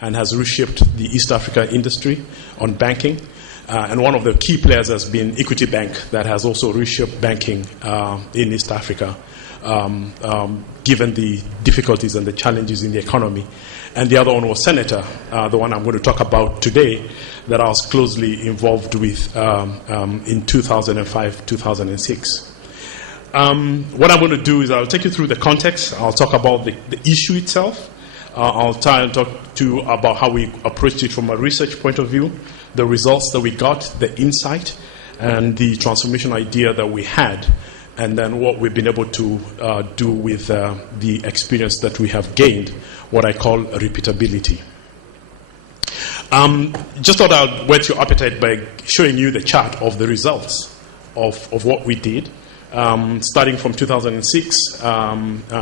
and has reshaped the East Africa industry on banking. And one of the key players has been Equity Bank, that has also reshaped banking in East Africa, given the difficulties and the challenges in the economy. And the other one was Senator, the one I'm going to talk about today, that I was closely involved with in 2005, 2006. What I'm going to do is I'll take you through the context. I'll talk about the issue itself. I'll try and talk to you about how we approached it from a research point of view, the results that we got, the insight, and the transformation idea that we had, and then what we've been able to do with the experience that we have gained, what I call repeatability. Just thought I'd whet your appetite by showing you the chart of the results of what we did. Starting from 2006,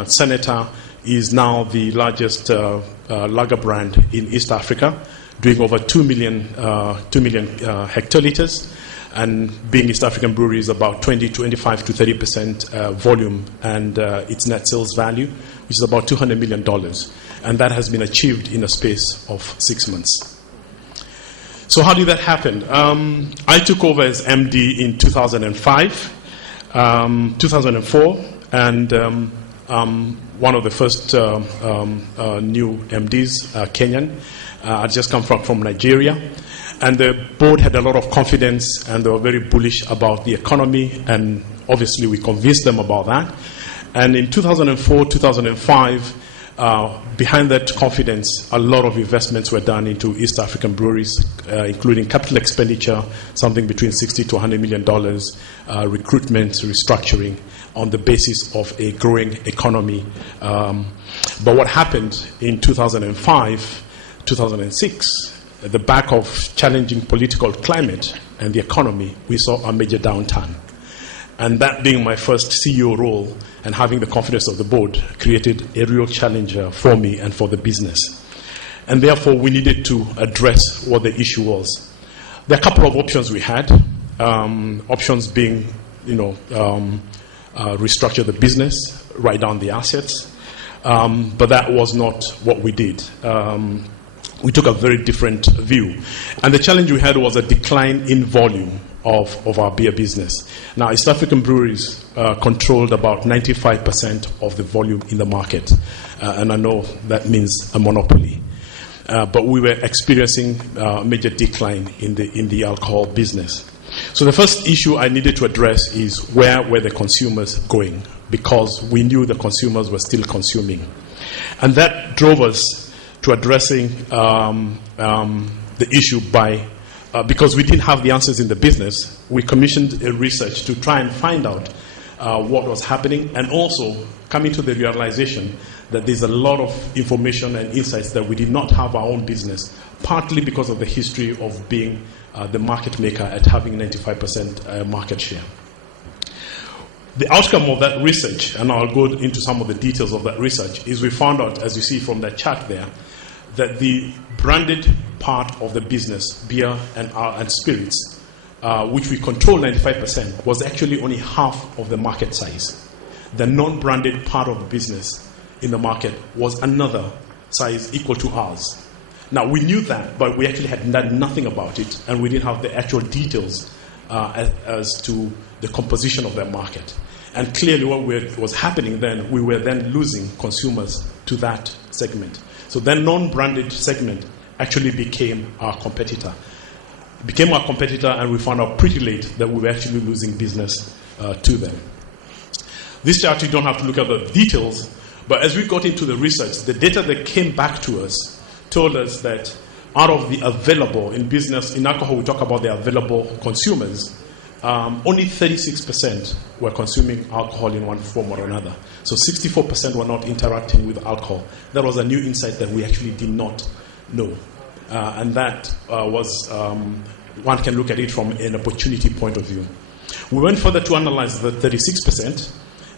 Senator is now the largest lager brand in East Africa, doing over 2 million hectoliters, and being East African brewery is about 25 to 30% volume, and its net sales value, which is about $200 million. And that has been achieved in a space of 6 months. So how did that happen? I took over as MD in 2005, 2004, and one of the first new MDs, Kenyan, had just come from Nigeria. And the board had a lot of confidence, and they were very bullish about the economy, and obviously we convinced them about that. And in 2004, 2005, behind that confidence, a lot of investments were done into East African breweries, including capital expenditure, something between $60 to $100 million, recruitment, restructuring, on the basis of a growing economy. But what happened in 2005, 2006, at the back of challenging political climate and the economy, we saw a major downturn. And that being my first CEO role and having the confidence of the board created a real challenge for me and for the business. And therefore, we needed to address what the issue was. There are a couple of options we had. Options being, restructure the business, write down the assets. But that was not what we did. We took a very different view. And the challenge we had was a decline in volume of our beer business. Now, East African breweries controlled about 95% of the volume in the market. And I know that means a monopoly. But we were experiencing a major decline in the alcohol business. So the first issue I needed to address is where were the consumers going? Because we knew the consumers were still consuming. And that drove us to addressing the issue by, because we didn't have the answers in the business, we commissioned a research to try and find out what was happening, and also coming to the realization that there's a lot of information and insights that we did not have our own business, partly because of the history of being the market maker at having 95% market share. The outcome of that research, and I'll go into some of the details of that research, is we found out, as you see from that chart there, that the branded part of the business, beer and spirits, which we control 95%, was actually only half of the market size. The non-branded part of the business in the market was another size equal to ours. Now, we knew that, but we actually had done nothing about it, and we didn't have the actual details as to the composition of that market. And clearly what was happening then, we were then losing consumers to that segment. So then non-branded segment actually became our competitor. And we found out pretty late that we were actually losing business to them. This chart, you don't have to look at the details, but as we got into the research, the data that came back to us told us that out of the available in business, in alcohol, we talk about the available consumers, only 36% were consuming alcohol in one form or another. So 64% were not interacting with alcohol. That was a new insight that we actually did not know. And that was, one can look at it from an opportunity point of view. We went further to analyze the 36%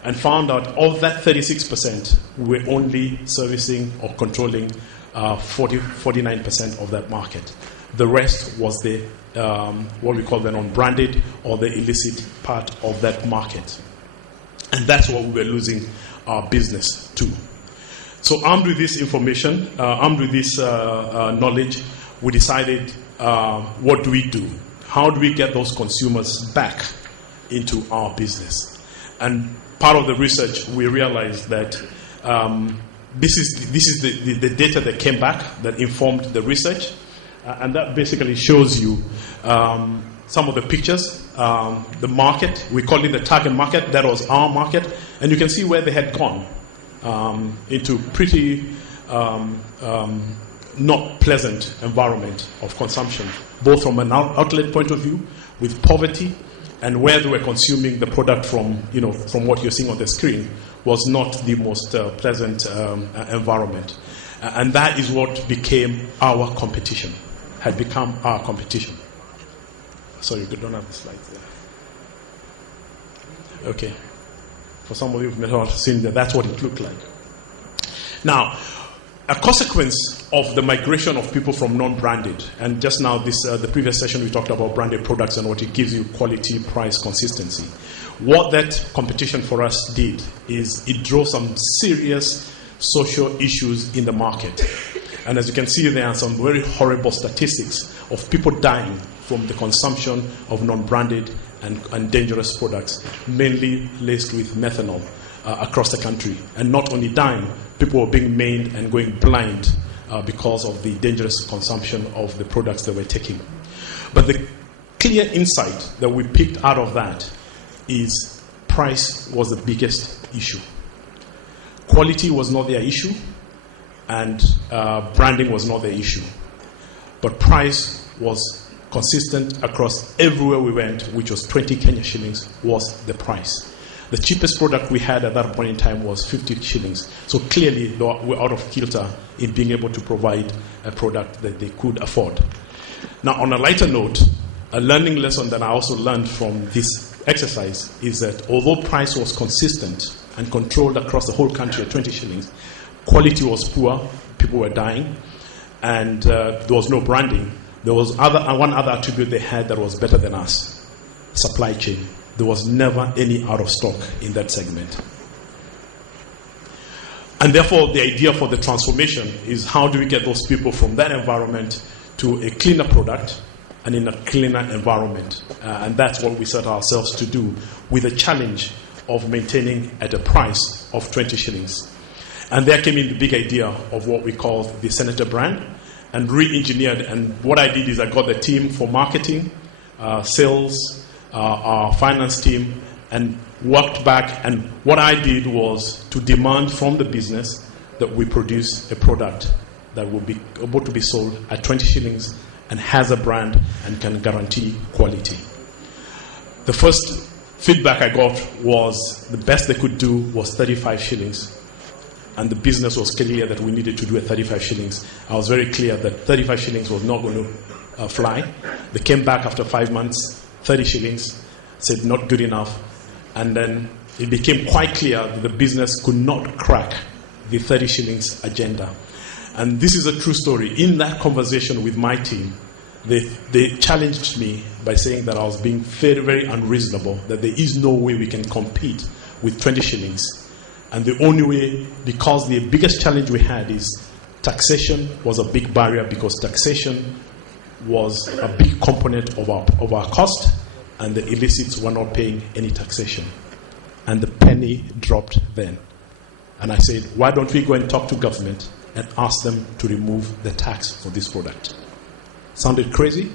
and found out of that 36%, we were only servicing or controlling 49% of that market. The rest was the what we call the non-branded or the illicit part of that market. And that's what we were losing our business to. So armed with this information, armed with this knowledge, we decided, what do we do? How do we get those consumers back into our business? And part of the research, we realized that this is the data that came back that informed the research. And that basically shows you some of the pictures, the market. We call it the target market. That was our market. And you can see where they had gone into pretty not pleasant environment of consumption, both from an outlet point of view, with poverty, and where they were consuming the product from, from what you're seeing on the screen, was not the most pleasant environment. And that is what became our competition, had become our competition. Sorry, you don't have the slides there. Okay. For some of you who may not have seen that, that's what it looked like. Now, a consequence of the migration of people from non-branded, and just now the previous session we talked about branded products and what it gives you: quality, price, consistency. What that competition for us did is it drove some serious social issues in the market. And as you can see, there are some very horrible statistics of people dying from the consumption of non-branded and dangerous products, mainly laced with methanol across the country. And not only dying, people were being maimed and going blind because of the dangerous consumption of the products they were taking. But the clear insight that we picked out of that is price was the biggest issue. Quality was not their issue, and branding was not their issue. But price was consistent across everywhere we went, which was 20 Kenya shillings was the price. The cheapest product we had at that point in time was 50 shillings. So clearly, we're out of kilter in being able to provide a product that they could afford. Now, on a lighter note, a learning lesson that I also learned from this exercise is that although price was consistent and controlled across the whole country at 20 shillings, quality was poor, people were dying, and there was no branding. There was one other attribute they had that was better than us: supply chain. There was never any out of stock in that segment. And therefore, the idea for the transformation is how do we get those people from that environment to a cleaner product and in a cleaner environment. And that's what we set ourselves to do, with a challenge of maintaining at a price of 20 shillings. And there came in the big idea of what we call the Senator brand, and re-engineered. And what I did is I got the team for marketing, sales, our finance team, and worked back. And what I did was to demand from the business that we produce a product that will be able to be sold at 20 shillings and has a brand and can guarantee quality. The first feedback I got was the best they could do was 35 shillings. And the business was clear that we needed to do at 35 shillings. I was very clear that 35 shillings was not going to fly. They came back after 5 months, 30 shillings, said not good enough. And then it became quite clear that the business could not crack the 30 shillings agenda. And this is a true story. In that conversation with my team, they challenged me by saying that I was being very, very unreasonable, that there is no way we can compete with 20 shillings. And the only way, because the biggest challenge we had is taxation was a big barrier, because taxation was a big component of our cost, and the illicits were not paying any taxation. And the penny dropped then. And I said, why don't we go and talk to government and ask them to remove the tax for this product? Sounded crazy?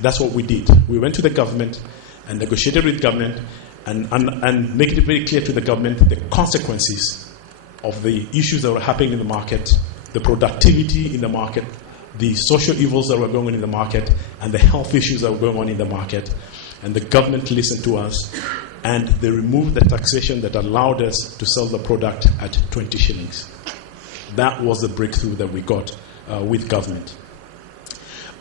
That's what we did. We went to the government and negotiated with government and make it very clear to the government the consequences of the issues that were happening in the market, the productivity in the market, the social evils that were going on in the market, and the health issues that were going on in the market. And the government listened to us, and they removed the taxation that allowed us to sell the product at 20 shillings. That was the breakthrough that we got with government.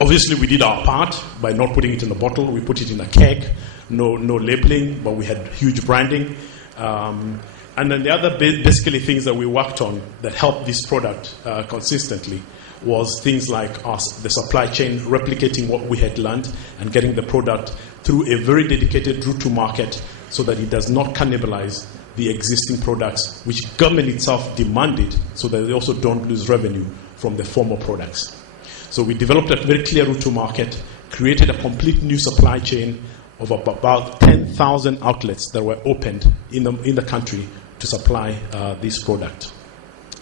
Obviously, we did our part by not putting it in a bottle. We put it in a keg. No labeling, but we had huge branding. And then the other basically things that we worked on that helped this product consistently was things like the supply chain, replicating what we had learned and getting the product through a very dedicated route to market so that it does not cannibalize the existing products, which government itself demanded, so that they also don't lose revenue from the former products. So we developed a very clear route to market, created a complete new supply chain of about 10,000 outlets that were opened in the country to supply this product.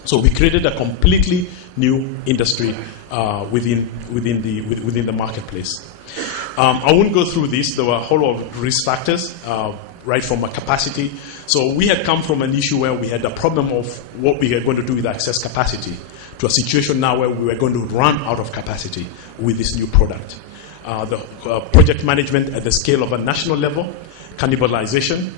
So we created a completely new industry within the marketplace. I won't go through this. There were a whole lot of risk factors, right from a capacity. So we had come from an issue where we had a problem of what we were going to do with excess capacity to a situation now where we were going to run out of capacity with this new product. The project management at the scale of a national level, cannibalization,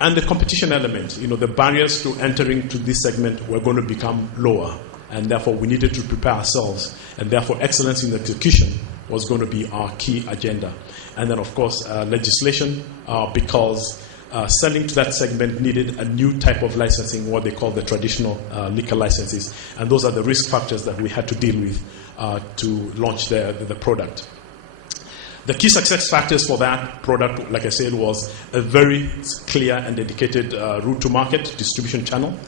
and the competition element. The barriers to entering to this segment were going to become lower, and therefore we needed to prepare ourselves, and therefore excellence in execution was going to be our key agenda. And then, of course, legislation, because selling to that segment needed a new type of licensing, what they call the traditional liquor licenses, and those are the risk factors that we had to deal with to launch the product. The key success factors for that product, like I said, was a very clear and dedicated route to market distribution channel.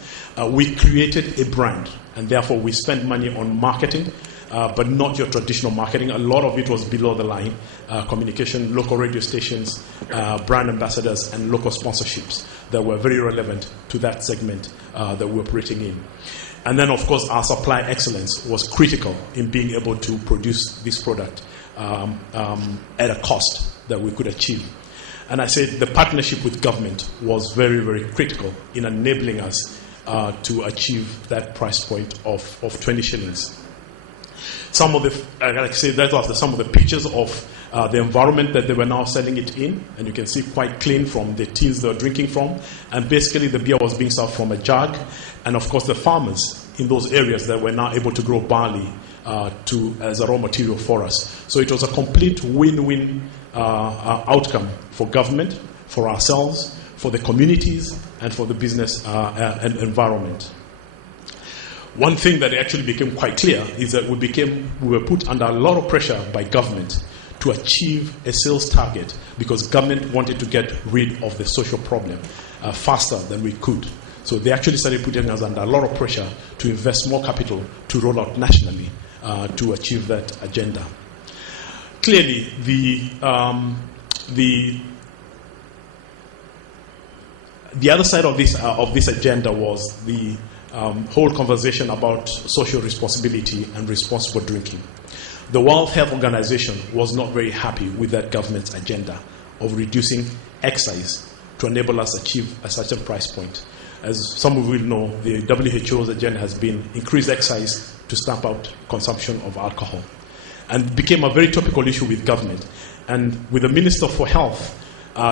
We created a brand, and therefore we spent money on marketing, but not your traditional marketing. A lot of it was below the line, communication, local radio stations, brand ambassadors, and local sponsorships that were very relevant to that segment that we're operating in. And then, of course, our supply excellence was critical in being able to produce this product at a cost that we could achieve. And I said the partnership with government was very, very critical in enabling us to achieve that price point of 20 shillings. Some of the, like I said, that was some of the pictures of the environment that they were now selling it in, and you can see quite clean from the tins they were drinking from. And basically the beer was being served from a jug, and of course the farmers in those areas that were now able to grow barley as a raw material for us. So it was a complete win-win outcome for government, for ourselves, for the communities, and for the business and environment. One thing that actually became quite clear is that we were put under a lot of pressure by government to achieve a sales target, because government wanted to get rid of the social problem faster than we could. So they actually started putting us under a lot of pressure to invest more capital to roll out nationally to achieve that agenda. Clearly, the other side of this agenda was the whole conversation about social responsibility and responsible drinking. The World Health Organization was not very happy with that government's agenda of reducing excise to enable us achieve a certain price point. As some of you will know, the WHO's agenda has been increased excise to stamp out consumption of alcohol, and became a very topical issue with government. And with the Minister for Health,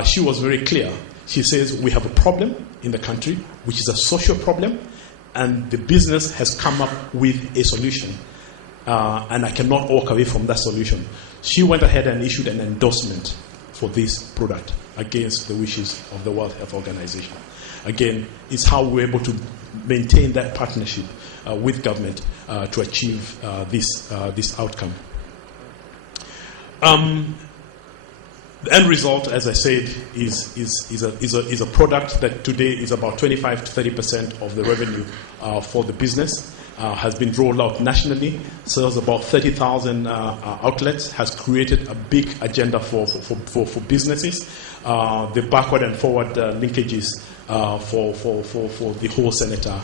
she was very clear. She says, we have a problem in the country, which is a social problem, and the business has come up with a solution, and I cannot walk away from that solution. She went ahead and issued an endorsement for this product against the wishes of the World Health Organization. Again, it's how we're able to maintain that partnership with government to achieve this outcome. The end result, as I said, is a product that today is about 25 to 30% of the revenue for the business. Has been rolled out nationally, sells about 30,000 outlets, has created a big agenda for businesses. The backward and forward linkages for the whole Senator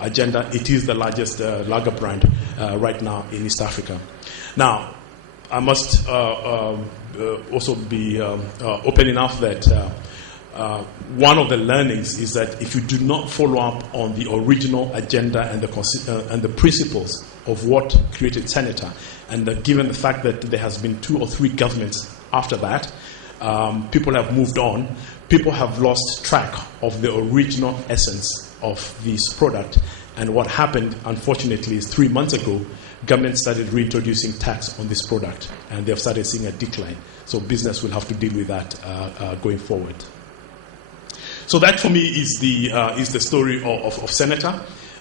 agenda. It is the largest lager brand right now in East Africa. Now, I must also be open enough that one of the learnings is that if you do not follow up on the original agenda and the principles of what created Senator, and given the fact that there has been 2 or 3 governments after that, people have moved on, people have lost track of the original essence of this product. And what happened, unfortunately, is 3 months ago, government started reintroducing tax on this product, and they've started seeing a decline. So business will have to deal with that going forward. So that, for me, is the story of Senator.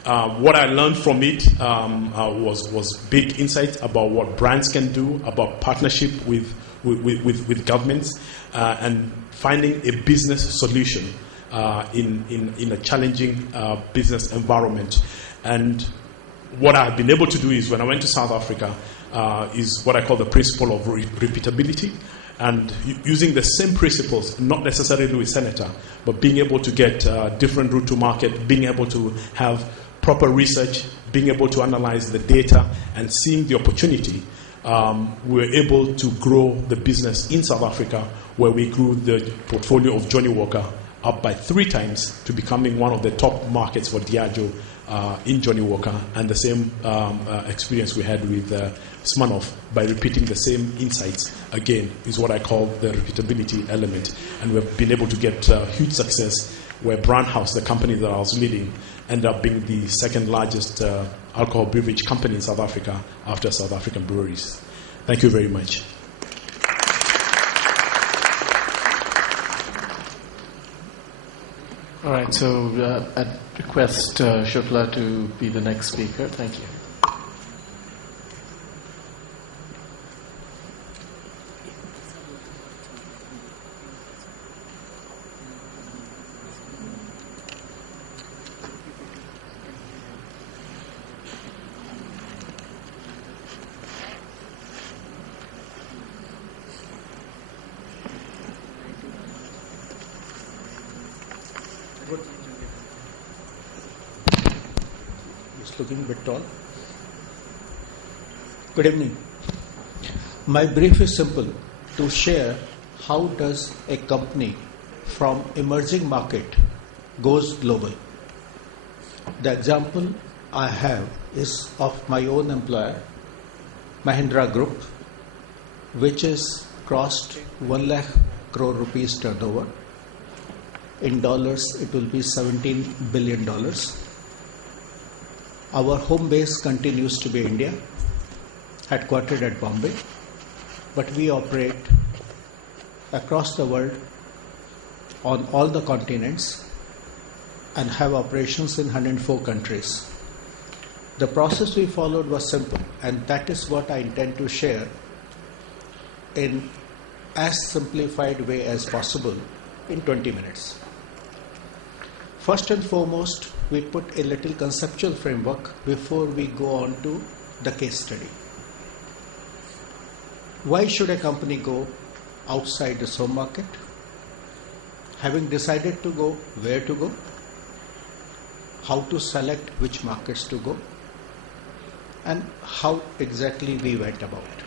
What I learned from it was big insight about what brands can do, about partnership with governments, and finding a business solution in a challenging business environment. And what I've been able to do is, when I went to South Africa, is what I call the principle of repeatability. And using the same principles, not necessarily with Senator, but being able to get different route to market, being able to have proper research, being able to analyze the data, and seeing the opportunity, we were able to grow the business in South Africa, where we grew the portfolio of Johnny Walker up by 3 times to becoming one of the top markets for Diageo in Johnny Walker, and the same experience we had with Smirnoff by repeating the same insights again is what I call the repeatability element. And we've been able to get huge success where Brand House, the company that I was leading, ended up being the second largest alcohol beverage company in South Africa after South African breweries. Thank you very much. All right, so I'd request Shukla to be the next speaker. Thank you. Looking a bit tall. Good evening. My brief is simple: to share how does a company from emerging market goes global. The example I have is of my own employer, Mahindra Group, which is crossed 1 lakh crore rupees turnover. In dollars, it will be $17 billion. Our home base continues to be India, headquartered at Bombay, but we operate across the world on all the continents and have operations in 104 countries. The process we followed was simple, and that is what I intend to share in as simplified way as possible in 20 minutes. First and foremost, we put a little conceptual framework before we go on to the case study. Why should a company go outside its home market? Having decided to go, where to go? How to select which markets to go? And how exactly we went about it.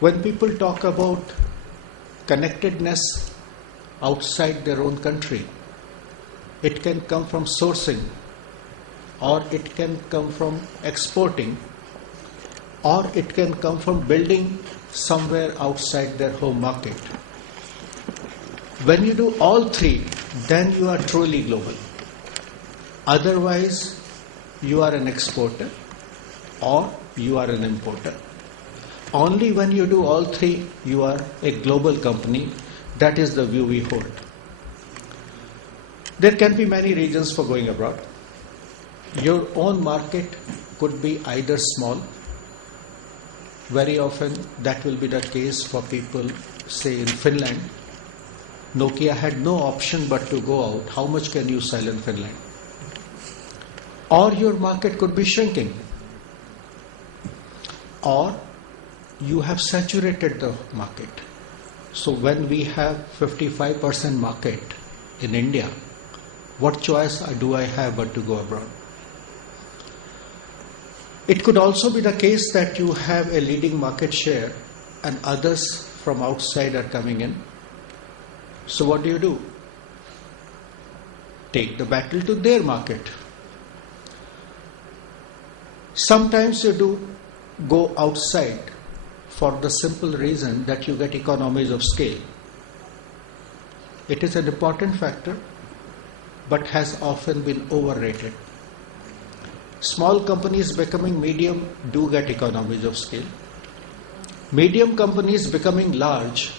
When people talk about connectedness outside their own country, it can come from sourcing, or it can come from exporting, or it can come from building somewhere outside their home market. When you do all three, then you are truly global. Otherwise, you are an exporter or you are an importer. Only when you do all three, you are a global company. That is the view we hold. There can be many reasons for going abroad. Your own market could be either small. Very often that will be the case for people, say in Finland. Nokia had no option but to go out. How much can you sell in Finland? Or your market could be shrinking. Or you have saturated the market. So when we have 55% market in India, what choice do I have but to go abroad? It could also be the case that you have a leading market share and others from outside are coming in. So what do? Take the battle to their market. Sometimes you do go outside for the simple reason that you get economies of scale. It is an important factor, but has often been overrated. Small companies becoming medium do get economies of scale. Medium companies becoming large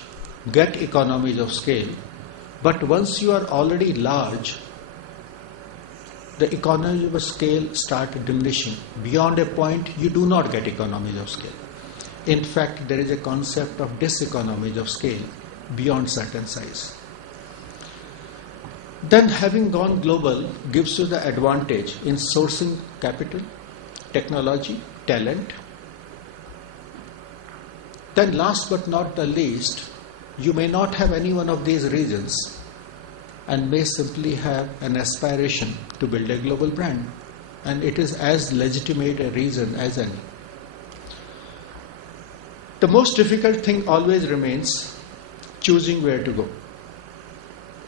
get economies of scale, but once you are already large, the economies of scale start diminishing. Beyond a point, you do not get economies of scale. In fact, there is a concept of diseconomies of scale beyond certain size. Then having gone global gives you the advantage in sourcing capital, technology, talent. Then last but not the least, you may not have any one of these reasons and may simply have an aspiration to build a global brand. And it is as legitimate a reason as any. The most difficult thing always remains choosing where to go,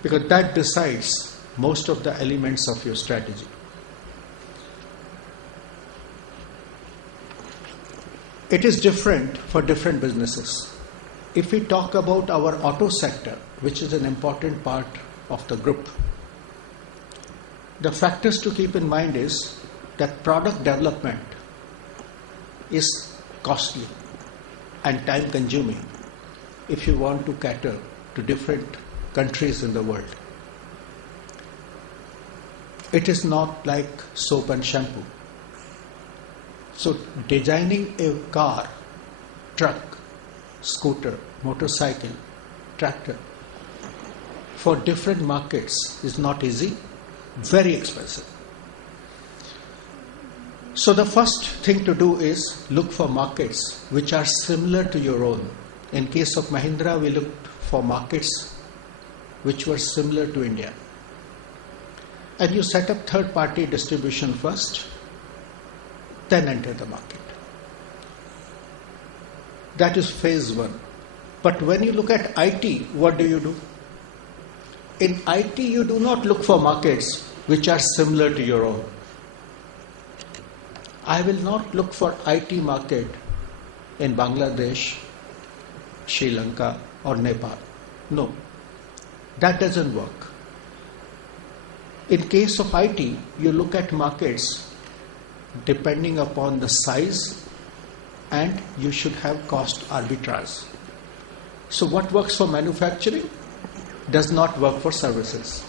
because that decides most of the elements of your strategy. It is different for different businesses. If we talk about our auto sector, which is an important part of the group, the factors to keep in mind is that product development is costly and time consuming if you want to cater to different countries in the world. It is not like soap and shampoo. So designing a car, truck, scooter, motorcycle, tractor for different markets is not easy, very expensive. So the first thing to do is look for markets which are similar to your own. In case of Mahindra, we looked for markets which were similar to India. And you set up third-party distribution first, then enter the market. That is phase one. But when you look at IT, what do? In IT, you do not look for markets which are similar to your own. I will not look for IT market in Bangladesh, Sri Lanka or Nepal. No, that doesn't work. In case of IT, you look at markets depending upon the size, and you should have cost arbitrage. So what works for manufacturing does not work for services.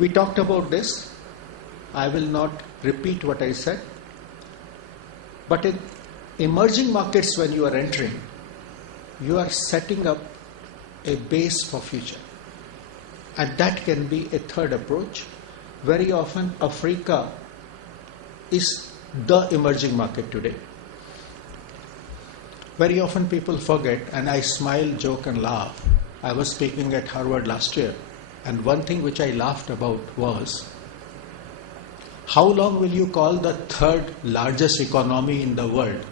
We talked about this. I will not repeat what I said. But in emerging markets, when you are entering, you are setting up a base for future. And that can be a third approach. Very often, Africa is the emerging market today. Very often people forget, and I smile, joke and laugh. I was speaking at Harvard last year, and one thing which I laughed about was, how long will you call the third largest economy in the world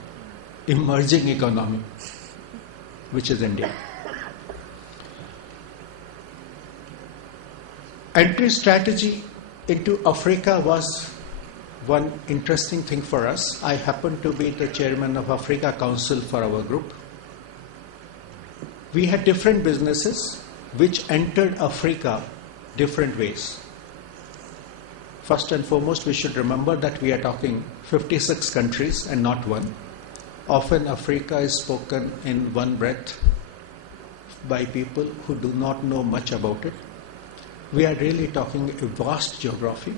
emerging economy, which is India? Entry strategy into Africa was one interesting thing for us. I happen to be the chairman of Africa Council for our group. We had different businesses which entered Africa different ways. First and foremost, we should remember that we are talking 56 countries and not one. Often Africa is spoken in one breath by people who do not know much about it. We are really talking a vast geography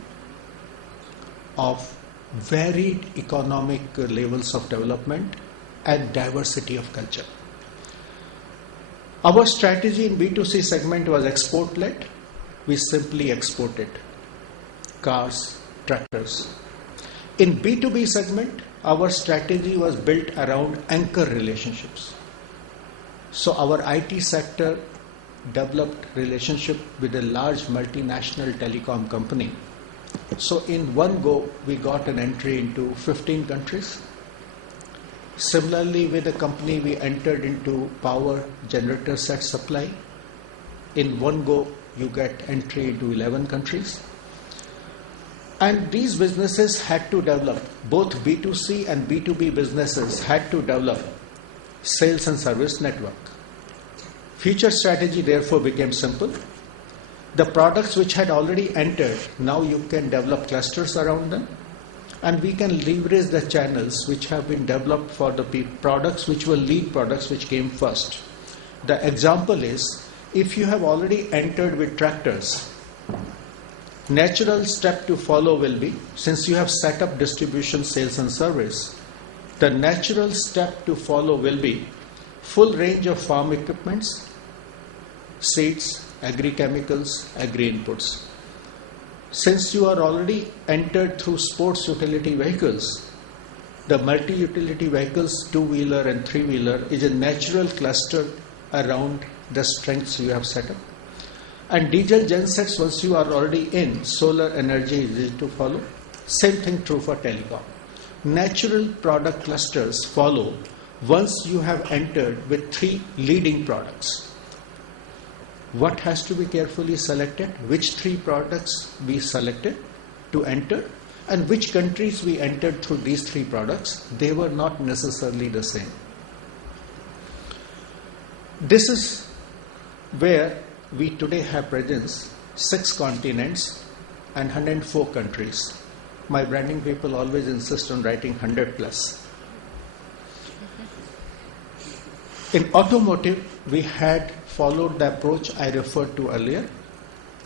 of varied economic levels of development and diversity of culture. Our strategy in B2C segment was export-led. We simply exported cars, tractors. In B2B segment, our strategy was built around anchor relationships. So our IT sector developed relationship with a large multinational telecom company. So in one go, we got an entry into 15 countries. Similarly, with a company, we entered into power generator set supply. In one go, you get entry into 11 countries. And these businesses had to develop, both B2C and B2B businesses had to develop sales and service network. Future strategy therefore became simple. The products which had already entered, now you can develop clusters around them, and we can leverage the channels which have been developed for the products which were lead products which came first. The example is, if you have already entered with tractors, natural step to follow will be, since you have set up distribution, sales and service, the natural step to follow will be full range of farm equipments, seeds, agri-chemicals, agri-inputs. Since you are already entered through sports utility vehicles, the multi-utility vehicles, two-wheeler and three-wheeler, is a natural cluster around the strengths you have set up. And diesel gensets, once you are already in, solar energy is easy to follow. Same thing true for telecom. Natural product clusters follow once you have entered with three leading products. What has to be carefully selected? Which three products we selected to enter, and which countries we entered through these three products? They were not necessarily the same. This is where we today have presence, 6 continents and 104 countries. My branding people always insist on writing 100 plus. In automotive, we had followed the approach I referred to earlier.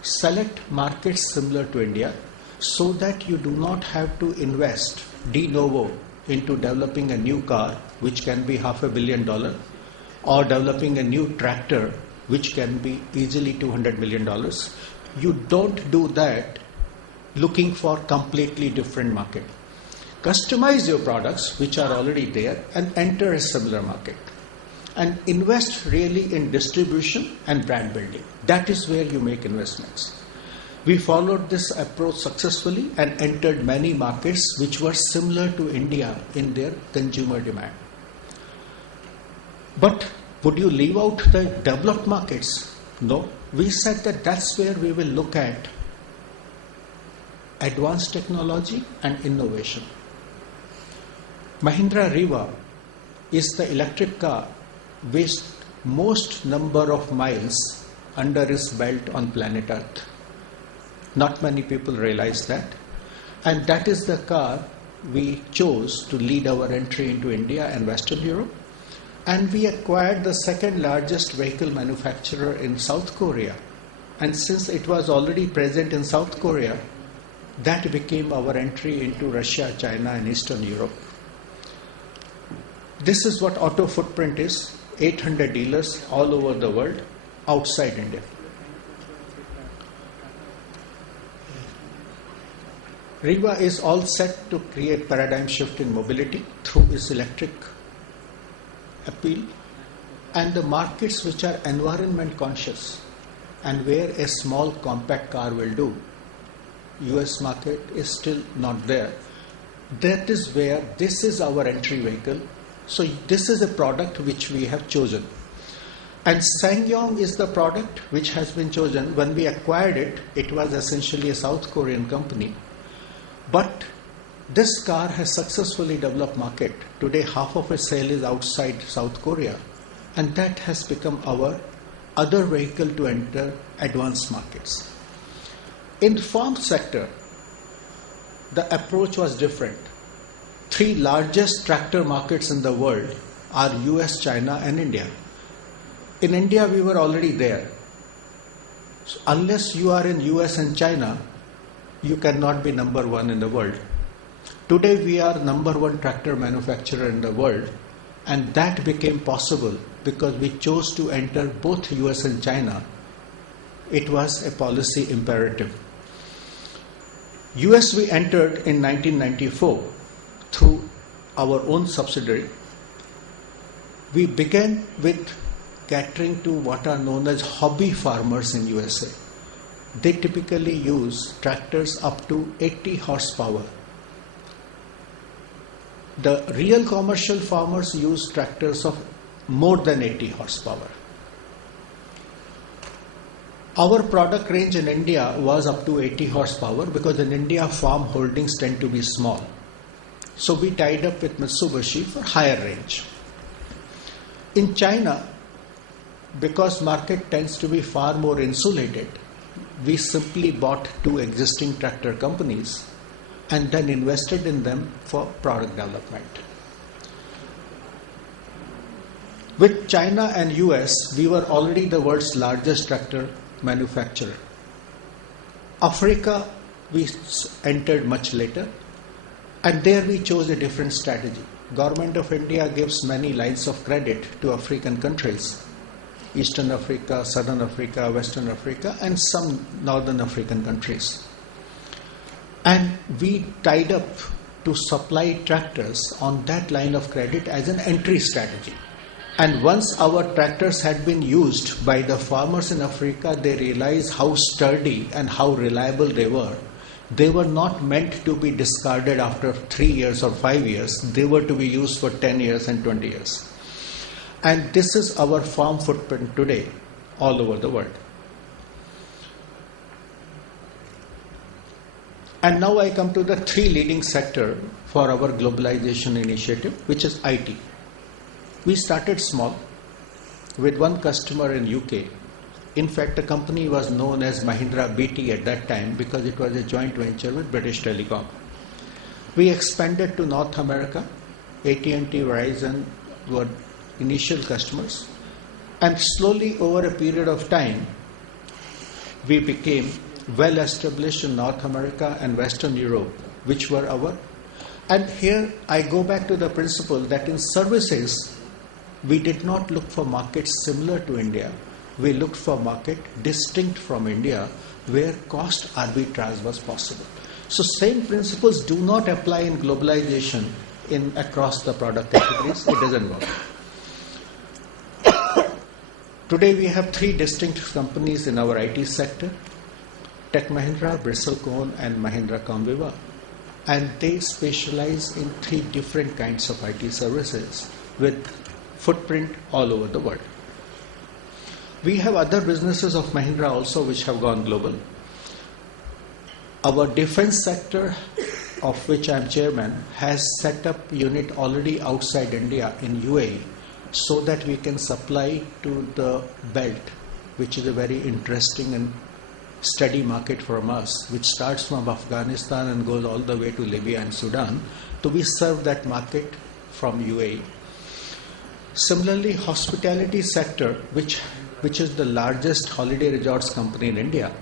Select markets similar to India so that you do not have to invest de novo into developing a new car, which can be $500 million, or developing a new tractor, which can be easily $200 million. You don't do that looking for completely different market. Customize your products, which are already there, and enter a similar market. And invest really in distribution and brand building. That is where you make investments. We followed this approach successfully and entered many markets which were similar to India in their consumer demand. But would you leave out the developed markets? No. We said that that's where we will look at advanced technology and innovation. Mahindra Riva is the electric car with most number of miles under its belt on planet Earth. Not many people realize that. And that is the car we chose to lead our entry into India and Western Europe. And we acquired the second largest vehicle manufacturer in South Korea. And since it was already present in South Korea, that became our entry into Russia, China, and Eastern Europe. This is what auto footprint is. 800 dealers all over the world outside India. Riva is all set to create paradigm shift in mobility through its electric appeal, and the markets which are environment conscious and where a small compact car will do. US market is still not there. That is where this is our entry vehicle. So this is a product which we have chosen. And SsangYong is the product which has been chosen. When we acquired it, it was essentially a South Korean company. But this car has successfully developed market. Today, half of its sale is outside South Korea. And that has become our other vehicle to enter advanced markets. In the farm sector, the approach was different. 3 largest tractor markets in the world are US, China, and India. In India, we were already there. So unless you are in US and China, you cannot be number 1 in the world. Today, we are number 1 tractor manufacturer in the world, and that became possible because we chose to enter both US and China. It was a policy imperative. US we entered in 1994 through our own subsidiary. We began with catering to what are known as hobby farmers in USA. They typically use tractors up to 80 horsepower. The real commercial farmers use tractors of more than 80 horsepower. Our product range in India was up to 80 horsepower because in India farm holdings tend to be small. So we tied up with Mitsubishi for higher range. In China, because market tends to be far more insulated, we simply bought 2 existing tractor companies and then invested in them for product development. With China and US, we were already the world's largest tractor manufacturer. Africa, we entered much later, and there we chose a different strategy. Government of India gives many lines of credit to African countries, Eastern Africa, Southern Africa, Western Africa, and some Northern African countries. And we tied up to supply tractors on that line of credit as an entry strategy. And once our tractors had been used by the farmers in Africa, they realized how sturdy and how reliable they were. They were not meant to be discarded after 3 years or 5 years. They were to be used for 10 years and 20 years. And this is our farm footprint today all over the world. And now I come to the 3 leading sector for our globalization initiative, which is IT. We started small with one customer in UK. In fact, the company was known as Mahindra BT at that time because it was a joint venture with British Telecom. We expanded to North America. AT&T, Verizon were initial customers. And slowly over a period of time, we became well established in North America and Western Europe, which were our. And here I go back to the principle that in services, we did not look for markets similar to India. We looked for market distinct from India where cost arbitrage was possible. So same principles do not apply in globalization in across the product categories. It doesn't work. Today we have 3 distinct companies in our IT sector: Tech Mahindra, Bristlecone, and Mahindra Comviva. And they specialize in 3 different kinds of IT services with footprint all over the world. We have other businesses of Mahindra also which have gone global. Our defense sector, of which I am chairman, has set up unit already outside India in UAE so that we can supply to the belt, which is a very interesting and steady market from us, which starts from Afghanistan and goes all the way to Libya and Sudan. So we serve that market from UAE. Similarly, hospitality sector, which is the largest holiday resorts company in India.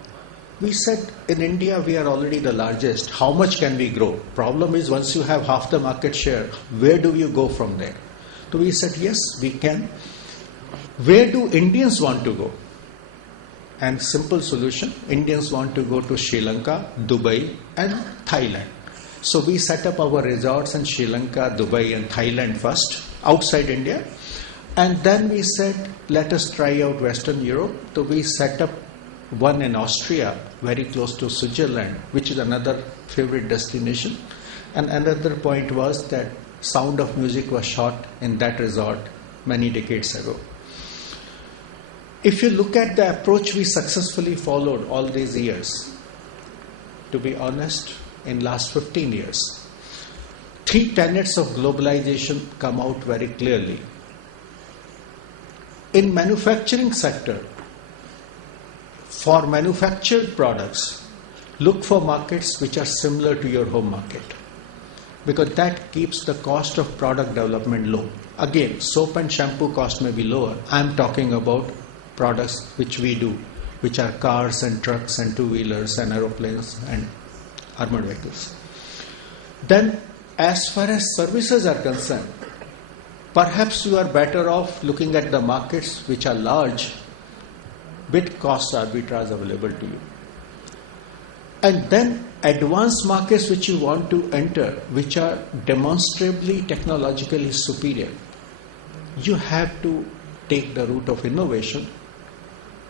We said in India we are already the largest. How much can we grow? Problem is once you have half the market share, where do you go from there? So we said yes, we can. Where do Indians want to go? And simple solution, Indians want to go to Sri Lanka, Dubai and Thailand. So we set up our resorts in Sri Lanka, Dubai and Thailand first, outside India. And then we said, let us try out Western Europe. So we set up one in Austria, very close to Switzerland, which is another favorite destination. And another point was that Sound of Music was shot in that resort many decades ago. If you look at the approach we successfully followed all these years, to be honest, in last 15 years, 3 tenets of globalization come out very clearly. In manufacturing sector, for manufactured products, look for markets which are similar to your home market, because that keeps the cost of product development low. Again, soap and shampoo cost may be lower. I am talking about products which we do, which are cars and trucks and two-wheelers and aeroplanes and armored vehicles. Then, as far as services are concerned, perhaps you are better off looking at the markets which are large with cost arbitrage available to you. And then advanced markets which you want to enter, which are demonstrably technologically superior, you have to take the route of innovation.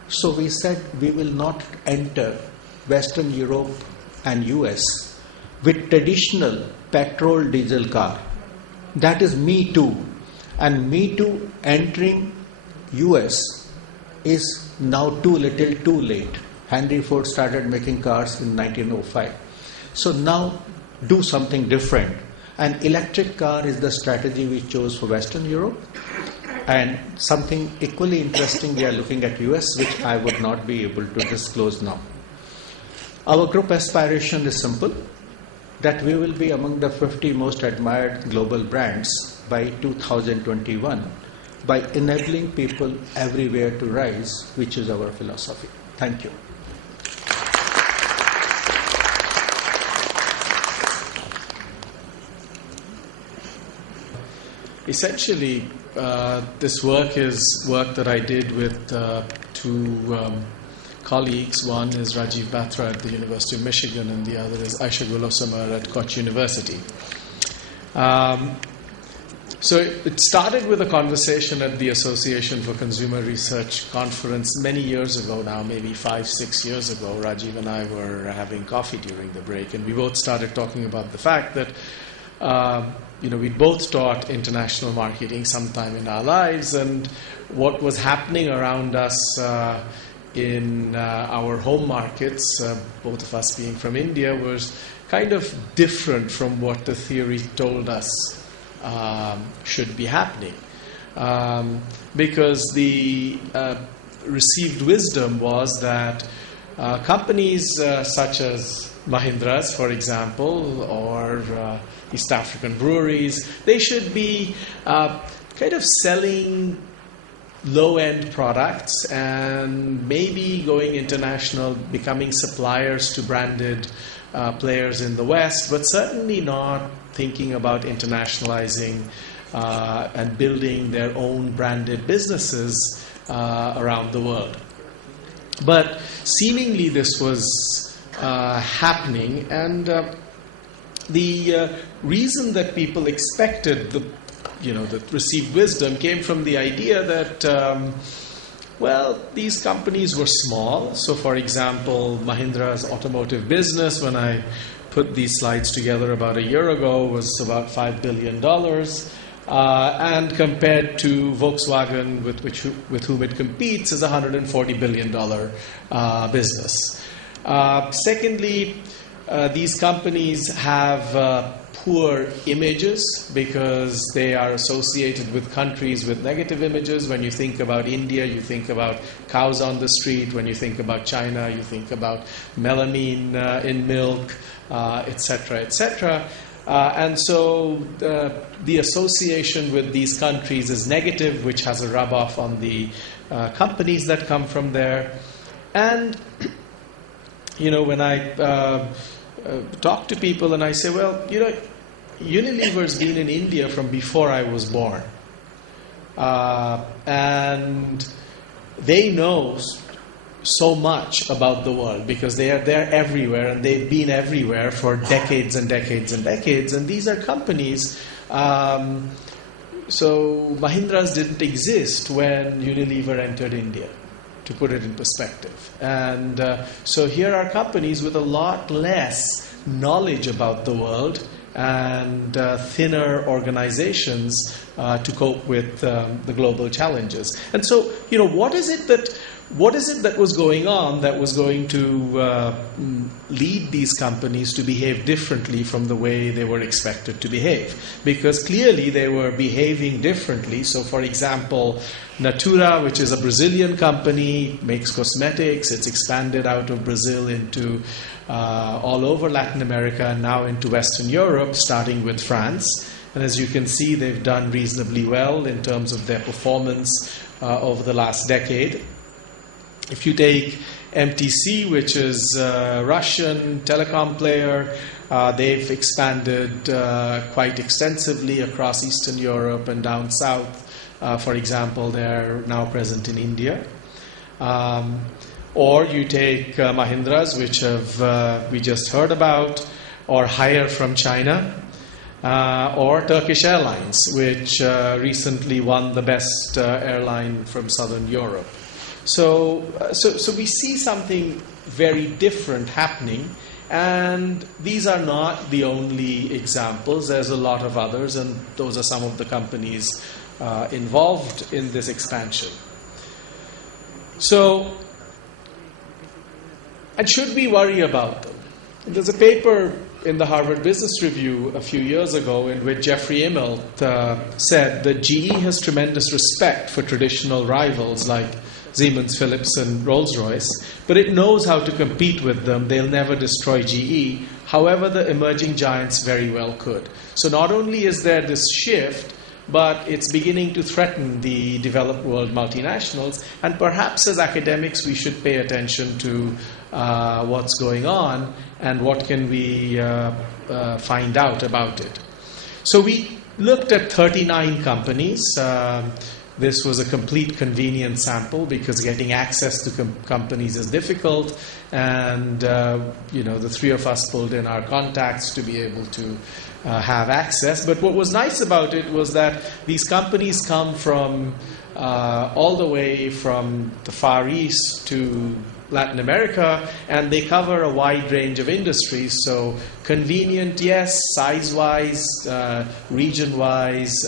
So we said we will not enter Western Europe and US with traditional petrol diesel car. That is Me Too. And Me Too entering US is now too little too late. Henry Ford started making cars in 1905. So now do something different. An electric car is the strategy we chose for Western Europe. And something equally interesting we are looking at US, which I would not be able to disclose now. Our group aspiration is simple, that we will be among the 50 most admired global brands by 2021 by enabling people everywhere to rise, which is our philosophy. Thank you. essentially, this work is work that I did with two colleagues. One is Rajiv Batra at the University of Michigan, and the other is Aisha Gulosama at Koch University. So it started with a conversation at the Association for Consumer Research conference many years ago now, maybe 5-6 years ago. Rajiv and I were having coffee during the break, and we both started talking about the fact that we both taught international marketing sometime in our lives, and what was happening around us in our home markets, both of us being from India, was kind of different from what the theory told us should be happening. Because the received wisdom was that companies such as Mahindra's, for example, or East African breweries, they should be kind of selling low-end products and maybe going international, becoming suppliers to branded players in the West, but certainly not thinking about internationalizing and building their own branded businesses around the world. But seemingly this was happening, and the reason that people expected the received wisdom came from the idea that these companies were small. So, for example, Mahindra's automotive business, when I put these slides together about a year ago, was about $5 billion. And compared to Volkswagen, with whom it competes, is a $140 billion business. Secondly, these companies have poor images because they are associated with countries with negative images. When you think about India, you think about cows on the street. When you think about China, you think about melamine in milk, etc., etc. And so the association with these countries is negative, which has a rub-off on the companies that come from there. And, when I talk to people and I say, Unilever's been in India from before I was born. And they know so much about the world because they're everywhere, and they've been everywhere for decades and decades and decades. And these are companies. So Mahindra's didn't exist when Unilever entered India, to put it in perspective. And so here are companies with a lot less knowledge about the world and thinner organizations to cope with the global challenges. And so, what is it that was going on that was going to lead these companies to behave differently from the way they were expected to behave? Because clearly they were behaving differently. So, for example, Natura, which is a Brazilian company, makes cosmetics. It's expanded out of Brazil into all over Latin America and now into Western Europe, starting with France. And as you can see, they've done reasonably well in terms of their performance over the last decade. If you take MTC, which is a Russian telecom player, they've expanded quite extensively across Eastern Europe and down south. For example, they're now present in India. Or you take Mahindra's, which we just heard about, or Haier from China, or Turkish Airlines, which recently won the best airline from Southern Europe. So we see something very different happening, and these are not the only examples. There's a lot of others, and those are some of the companies involved in this expansion. So, and should we worry about them? There's a paper in the Harvard Business Review a few years ago in which Jeffrey Immelt said that GE has tremendous respect for traditional rivals like Siemens, Philips, and Rolls-Royce, but it knows how to compete with them. They'll never destroy GE. However, the emerging giants very well could. So not only is there this shift, but it's beginning to threaten the developed world multinationals. And perhaps as academics, we should pay attention to what's going on and what can we find out about it. So we looked at 39 companies. This was a complete convenience sample because getting access to companies is difficult, and the three of us pulled in our contacts to be able to have access. But what was nice about it was that these companies come from all the way from the Far East to Latin America, and they cover a wide range of industries. So convenient, yes, size-wise, region-wise,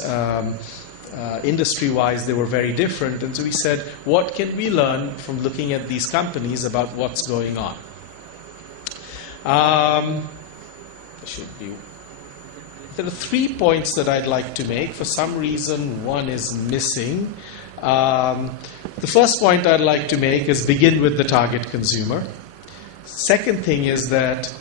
industry-wise, they were very different. And so we said, what can we learn from looking at these companies about what's going on? There are 3 points that I'd like to make. For some reason, one is missing. The first point I'd like to make is begin with the target consumer. Second thing is that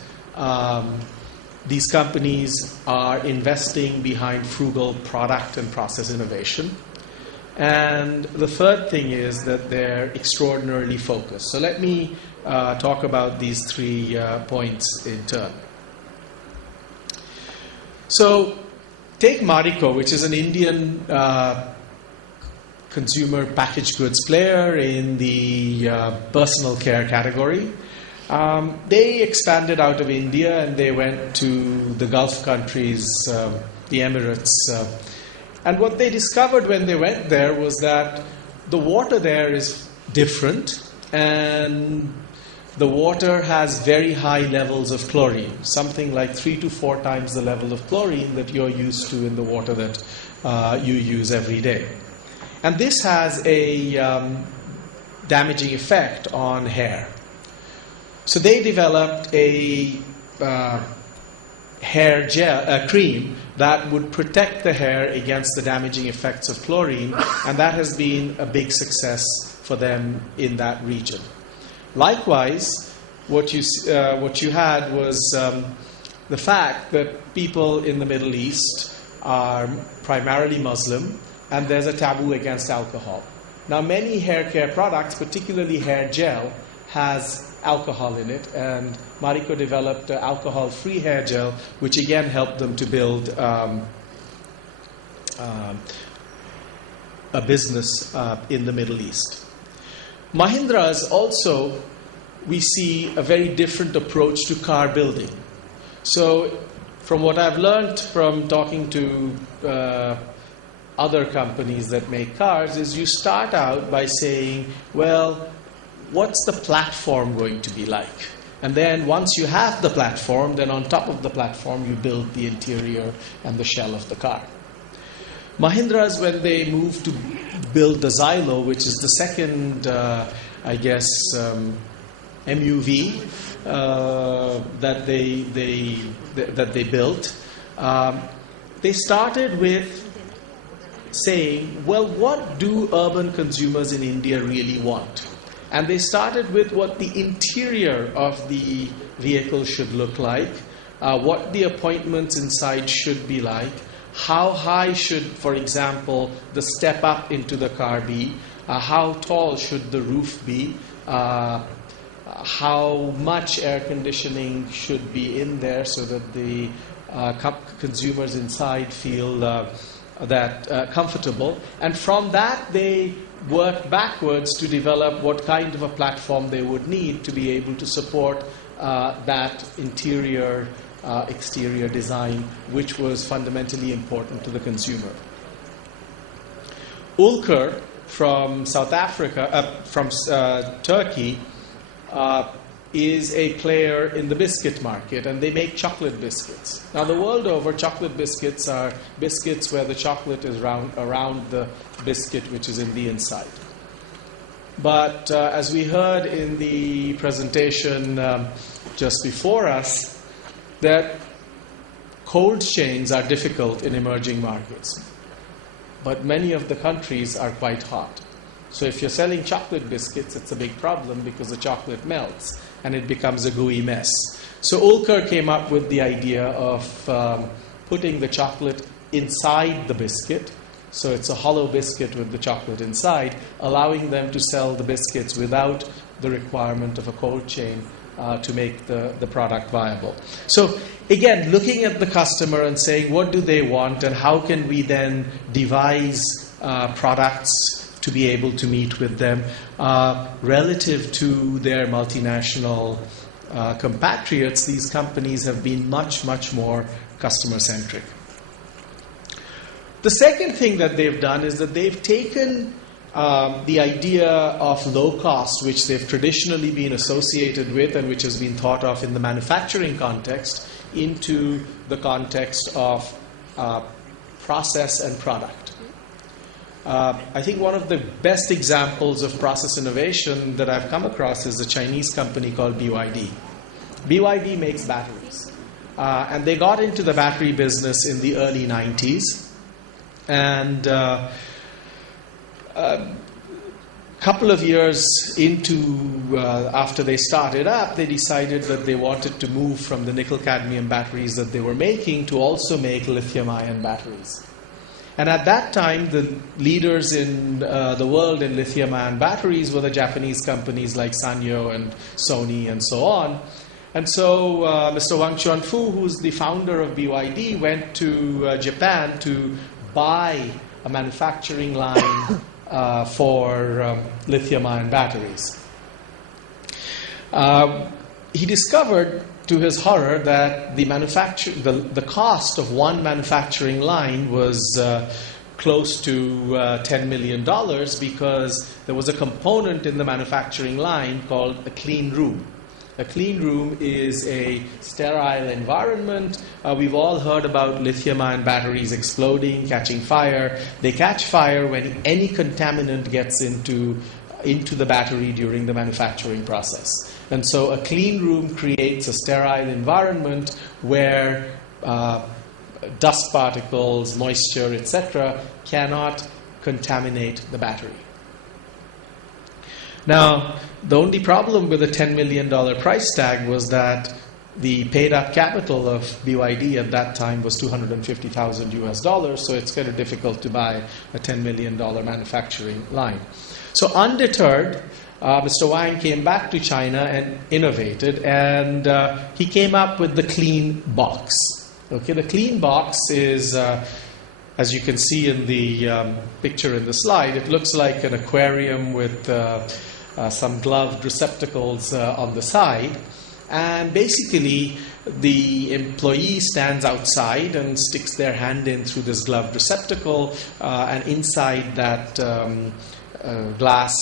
these companies are investing behind frugal product and process innovation. And the third thing is that they're extraordinarily focused. So let me talk about these 3 points in turn. So take Marico, which is an Indian consumer packaged goods player in the personal care category. They expanded out of India and they went to the Gulf countries, the Emirates. And what they discovered when they went there was that the water there is different, and the water has very high levels of chlorine, something like 3 to 4 times the level of chlorine that you're used to in the water that you use every day. And this has a damaging effect on hair. So they developed a hair gel, cream that would protect the hair against the damaging effects of chlorine, and that has been a big success for them in that region. Likewise, what you had was the fact that people in the Middle East are primarily Muslim, and there's a taboo against alcohol. Now, many hair care products, particularly hair gel, has alcohol in it, and Marico developed an alcohol-free hair gel, which again helped them to build a business in the Middle East. Mahindra's also, we see a very different approach to car building. So from what I've learned from talking to other companies that make cars is you start out by saying, well, what's the platform going to be like? And then once you have the platform, then on top of the platform you build the interior and the shell of the car. Mahindra's, when they moved to build the Xylo, which is the second, MUV that they built, they started with saying, well, what do urban consumers in India really want? And they started with what the interior of the vehicle should look like, what the appointments inside should be like, how high should, for example, the step up into the car be, how tall should the roof be, how much air conditioning should be in there so that the consumers inside feel comfortable. And from that, they work backwards to develop what kind of a platform they would need to be able to support that interior exterior design, which was fundamentally important to the consumer. Ulker from South Africa, from Turkey, is a player in the biscuit market, and they make chocolate biscuits. Now, the world over, chocolate biscuits are biscuits where the chocolate is around the biscuit, which is in the inside. But as we heard in the presentation just before us, that cold chains are difficult in emerging markets. But many of the countries are quite hot. So if you're selling chocolate biscuits, it's a big problem because the chocolate melts and it becomes a gooey mess. So Ulker came up with the idea of putting the chocolate inside the biscuit. So it's a hollow biscuit with the chocolate inside, allowing them to sell the biscuits without the requirement of a cold chain to make the product viable. So again, looking at the customer and saying what do they want and how can we then devise products to be able to meet with them relative to their multinational compatriots. These companies have been much, much more customer-centric. The second thing that they've done is that they've taken the idea of low cost, which they've traditionally been associated with and which has been thought of in the manufacturing context, into the context of process and product. I think one of the best examples of process innovation that I've come across is a Chinese company called BYD. BYD makes batteries. And they got into the battery business in the early 90s. And a couple of years into, after they started up, they decided that they wanted to move from the nickel-cadmium batteries that they were making to also make lithium-ion batteries. And at that time, the leaders in the world in lithium-ion batteries were the Japanese companies like Sanyo and Sony and so on. And so Mr. Wang Chuanfu, who's the founder of BYD, went to Japan to buy a manufacturing line for lithium-ion batteries. He discovered, to his horror, that the cost of one manufacturing line was close to $10 million because there was a component in the manufacturing line called a clean room. A clean room is a sterile environment. We've all heard about lithium-ion batteries exploding, catching fire. They catch fire when any contaminant gets into the battery during the manufacturing process. And so a clean room creates a sterile environment where dust particles, moisture, etc. cannot contaminate the battery. Now, the only problem with a $10 million price tag was that the paid-up capital of BYD at that time was $250,000 US, so it's kind of difficult to buy a $10 million manufacturing line. So undeterred, Mr. Wang came back to China and innovated, and he came up with the clean box. Okay, the clean box is, as you can see in the picture in the slide, it looks like an aquarium with some gloved receptacles on the side. And basically, the employee stands outside and sticks their hand in through this gloved receptacle, and inside that glass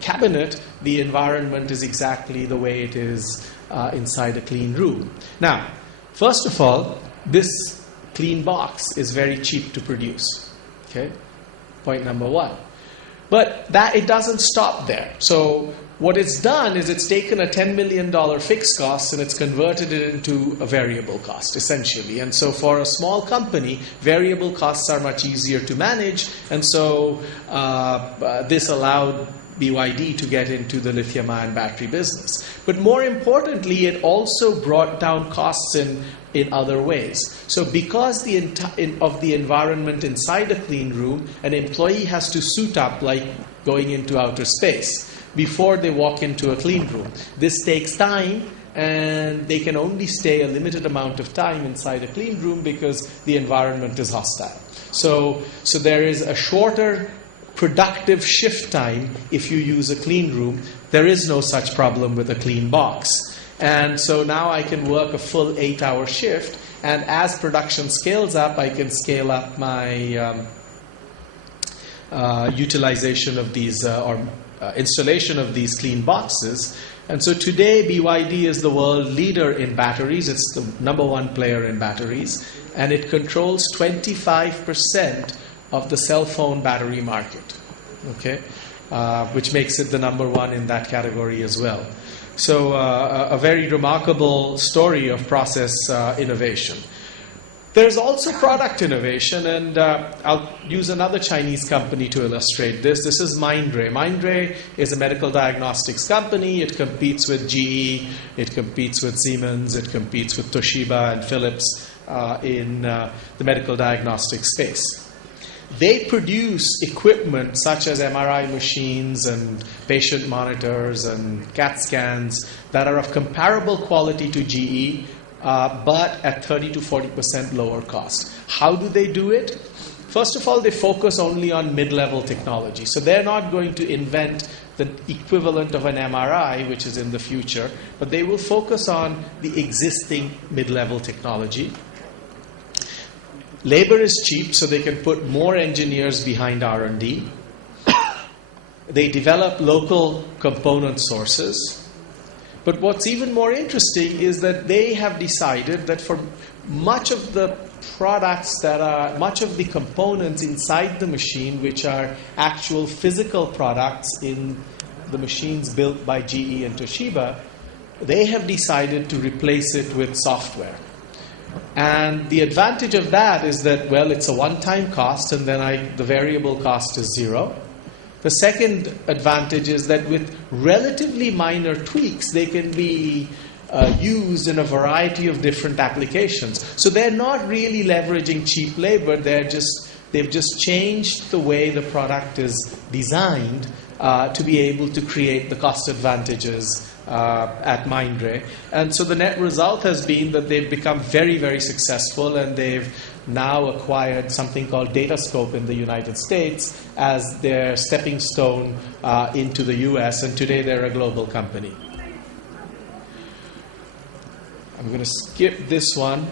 cabinet, the environment is exactly the way it is inside a clean room. Now, first of all, this clean box is very cheap to produce. Okay, point number one. But it doesn't stop there. So what it's done is it's taken a $10 million fixed cost and it's converted it into a variable cost, essentially. And so for a small company, variable costs are much easier to manage. And so this allowed BYD to get into the lithium-ion battery business. But more importantly, it also brought down costs in other ways. So because of the environment inside a clean room, an employee has to suit up like going into outer space before they walk into a clean room. This takes time, and they can only stay a limited amount of time inside a clean room because the environment is hostile. So there is a shorter productive shift time if you use a clean room. There is no such problem with a clean box. And so now I can work a full 8-hour shift, and as production scales up, I can scale up my utilization of these installation of these clean boxes. And so today BYD is the world leader in batteries. It's the number one player in batteries, and it controls 25% of the cell phone battery market, okay, which makes it the number one in that category as well. So a very remarkable story of process innovation. There's also product innovation, and I'll use another Chinese company to illustrate this. This is Mindray. Mindray is a medical diagnostics company. It competes with GE, it competes with Siemens, it competes with Toshiba and Philips in the medical diagnostics space. They produce equipment such as MRI machines and patient monitors and CAT scans that are of comparable quality to GE, but at 30 to 40% lower cost. How do they do it? First of all, they focus only on mid-level technology. So they're not going to invent the equivalent of an MRI, which is in the future, but they will focus on the existing mid-level technology. Labor is cheap, so they can put more engineers behind R&D. They develop local component sources. But what's even more interesting is that they have decided that for much of the products much of the components inside the machine, which are actual physical products in the machines built by GE and Toshiba, they have decided to replace it with software. And the advantage of that is that, well, it's a one-time cost, and then the variable cost is zero. The second advantage is that with relatively minor tweaks, they can be used in a variety of different applications. So they're not really leveraging cheap labor. They've just changed the way the product is designed to be able to create the cost advantages at Mindray. And so the net result has been that they've become very, very successful, and they've now acquired something called Datascope in the United States as their stepping stone into the US, and today they're a global company. I'm going to skip this one.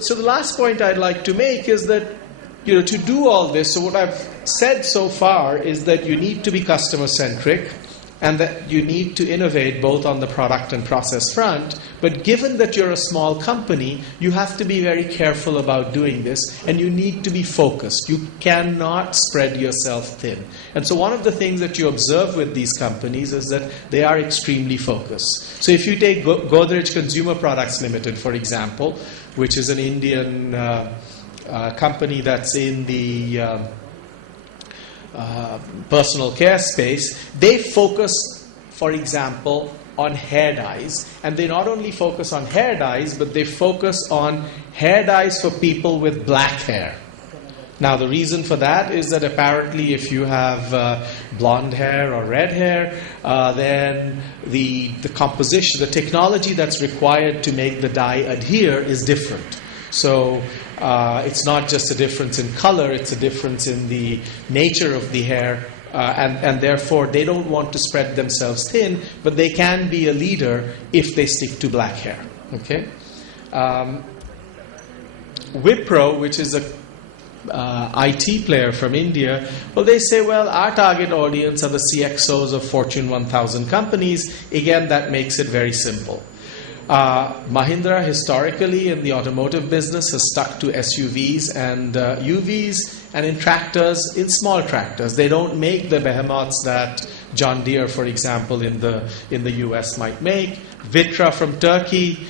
So the last point I'd like to make is that, to do all this, so what I've said so far is that you need to be customer-centric and that you need to innovate both on the product and process front. But given that you're a small company, you have to be very careful about doing this, and you need to be focused. You cannot spread yourself thin. And so one of the things that you observe with these companies is that they are extremely focused. So if you take Godrej Consumer Products Limited, for example, which is an Indian company that's in the personal care space, they focus, for example, on hair dyes. And they not only focus on hair dyes, but they focus on hair dyes for people with black hair. Now, the reason for that is that apparently if you have blonde hair or red hair, then the composition, the technology that's required to make the dye adhere is different. So it's not just a difference in color, it's a difference in the nature of the hair, and therefore they don't want to spread themselves thin, but they can be a leader if they stick to black hair. Okay? Wipro, which is a IT player from India, well, they say, well, our target audience are the CXOs of Fortune 1000 companies. Again, that makes it very simple. Mahindra historically in the automotive business has stuck to SUVs and UVs, and in tractors, in small tractors. They don't make the behemoths that John Deere, for example, in the US might make. Vitra from Turkey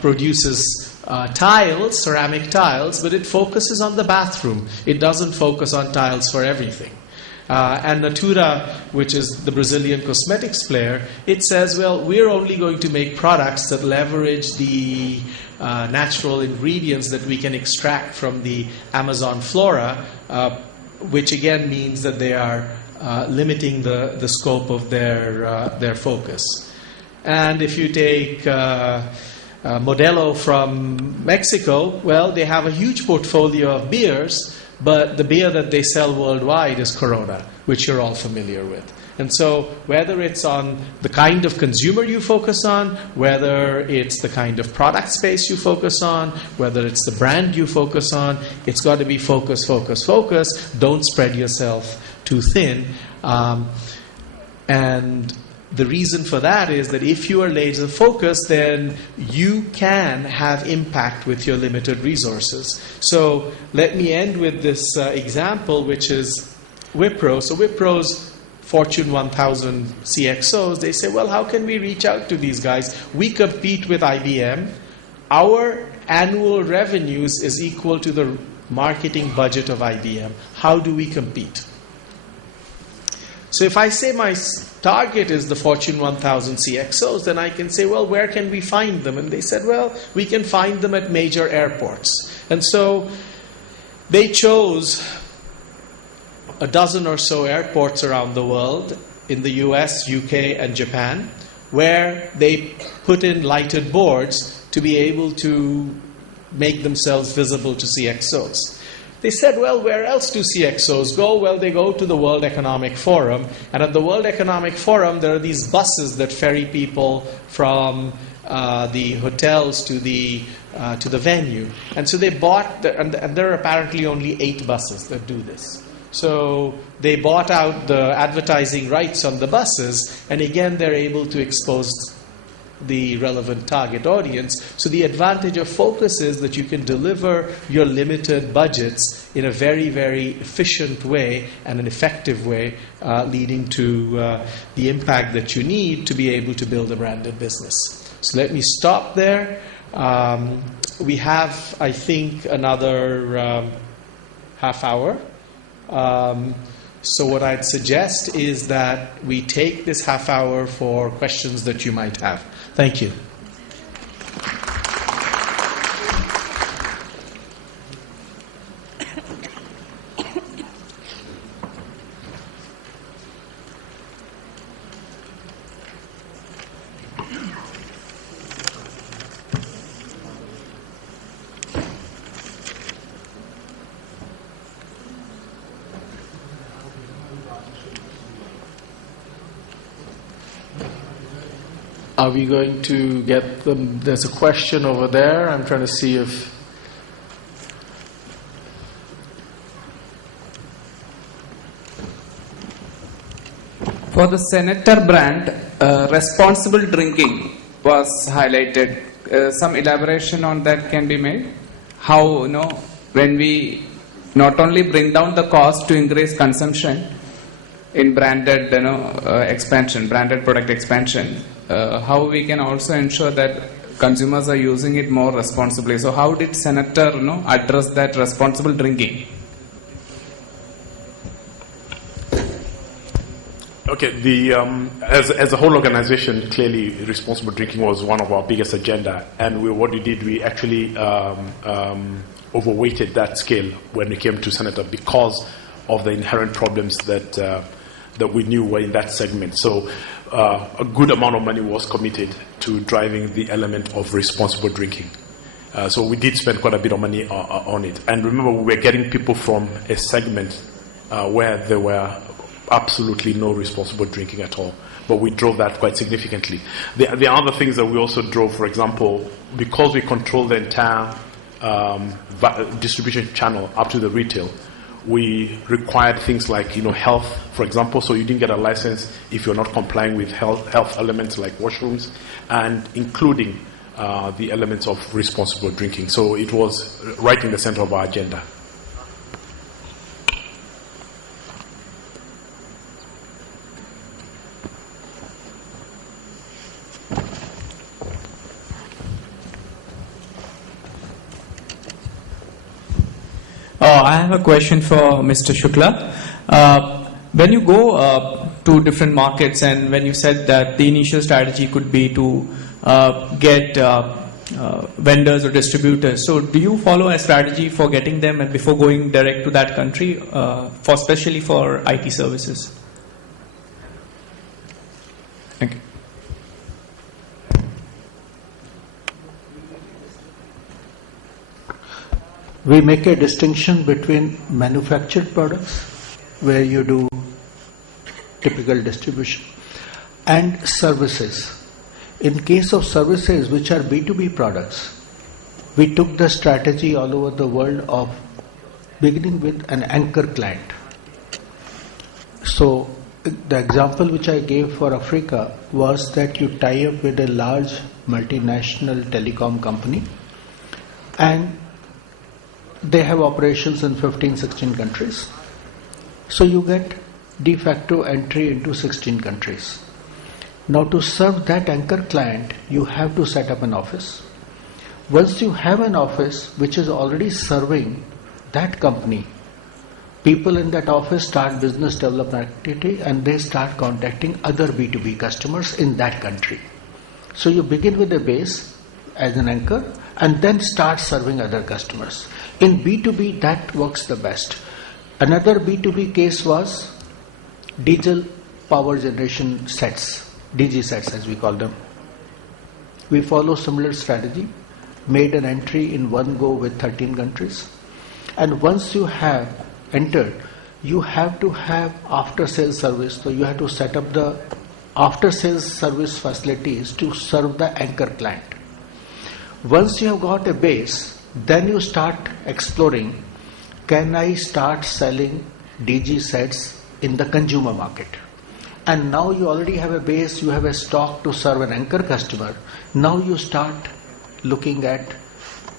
produces tiles, ceramic tiles, but it focuses on the bathroom. It doesn't focus on tiles for everything. And Natura, which is the Brazilian cosmetics player, it says, well, we're only going to make products that leverage the natural ingredients that we can extract from the Amazon flora, which again means that they are limiting the scope of their focus. And if you take Modelo from Mexico, well, they have a huge portfolio of beers, but the beer that they sell worldwide is Corona, which you're all familiar with. And so whether it's on the kind of consumer you focus on, whether it's the kind of product space you focus on, whether it's the brand you focus on, it's got to be focus, focus, focus. Don't spread yourself too thin. And the reason for that is that if you are laser focused, then you can have impact with your limited resources. So let me end with this example, which is Wipro. So Wipro's Fortune 1000 CXOs, they say, well, how can we reach out to these guys? We compete with IBM. Our annual revenues is equal to the marketing budget of IBM. How do we compete? So if I say my target is the Fortune 1000 CXOs, then I can say, well, where can we find them? And they said, well, we can find them at major airports. And so they chose a dozen or so airports around the world, in the US, UK, and Japan, where they put in lighted boards to be able to make themselves visible to CXOs. They said, well, where else do CXOs go? Well, they go to the World Economic Forum. And at the World Economic Forum, there are these buses that ferry people from the hotels to the venue. And so they bought, and there are apparently only 8 buses that do this. So they bought out the advertising rights on the buses, and again, they're able to expose the relevant target audience. So the advantage of focus is that you can deliver your limited budgets in a very, very efficient way and an effective way, leading to the impact that you need to be able to build a branded business. So let me stop there. We have, I think, another half hour. So what I'd suggest is that we take this half hour for questions that you might have. Thank you. Are we going to get them? There's a question over there. I'm trying to see if... For the Senator brand, responsible drinking was highlighted. Some elaboration on that can be made. How, when we not only bring down the cost to increase consumption in branded, expansion, branded product expansion, how we can also ensure that consumers are using it more responsibly. So how did Senator address that responsible drinking? Okay, as a whole organization, clearly responsible drinking was one of our biggest agenda, and what we did, we actually overweighted that scale when it came to Senator because of the inherent problems that we knew were in that segment. So a good amount of money was committed to driving the element of responsible drinking. So we did spend quite a bit of money on it. And remember, we were getting people from a segment where there were absolutely no responsible drinking at all. But we drove that quite significantly. The other things that we also drove, for example, because we control the entire distribution channel up to the retail, we required things like health, for example, so you didn't get a license if you're not complying with health elements like washrooms, and including the elements of responsible drinking. So it was right in the center of our agenda. I have a question for Mr. Shukla. When you go to different markets, and when you said that the initial strategy could be to get vendors or distributors, so do you follow a strategy for getting them and before going direct to that country, especially for IT services? Thank you. We make a distinction between manufactured products, where you do typical distribution, and services. In case of services, which are B2B products, we took the strategy all over the world of beginning with an anchor client. So the example which I gave for Africa was that you tie up with a large multinational telecom company, and they have operations in 15, 16 countries. So you get de facto entry into 16 countries. Now to serve that anchor client, you have to set up an office. Once you have an office which is already serving that company, people in that office start business development activity and they start contacting other B2B customers in that country. So you begin with a base as an anchor and then start serving other customers. In B2B, that works the best. Another B2B case was diesel power generation sets, DG sets as we call them. We follow similar strategy, made an entry in one go with 13 countries. And once you have entered, you have to have after sales service. So you have to set up the after sales service facilities to serve the anchor client. Once you have got a base, then you start exploring, can I start selling DG sets in the consumer market? And now you already have a base, you have a stock to serve an anchor customer. Now you start looking at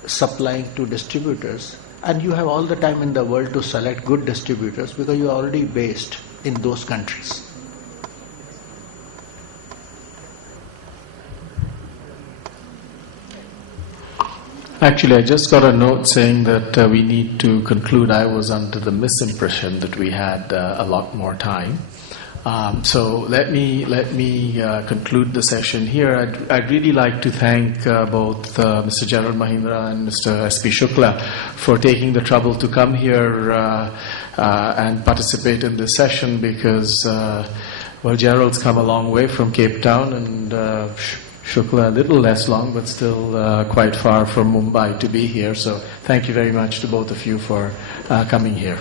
supplying to distributors, and you have all the time in the world to select good distributors because you are already based in those countries. Actually, I just got a note saying that we need to conclude. I was under the misimpression that we had a lot more time. So let me conclude the session here. I'd really like to thank both Mr. Gerald Mahindra and Mr. S.P. Shukla for taking the trouble to come here and participate in this session because, well, Gerald's come a long way from Cape Town and Shukla a little less long, but still quite far from Mumbai to be here. So thank you very much to both of you for coming here.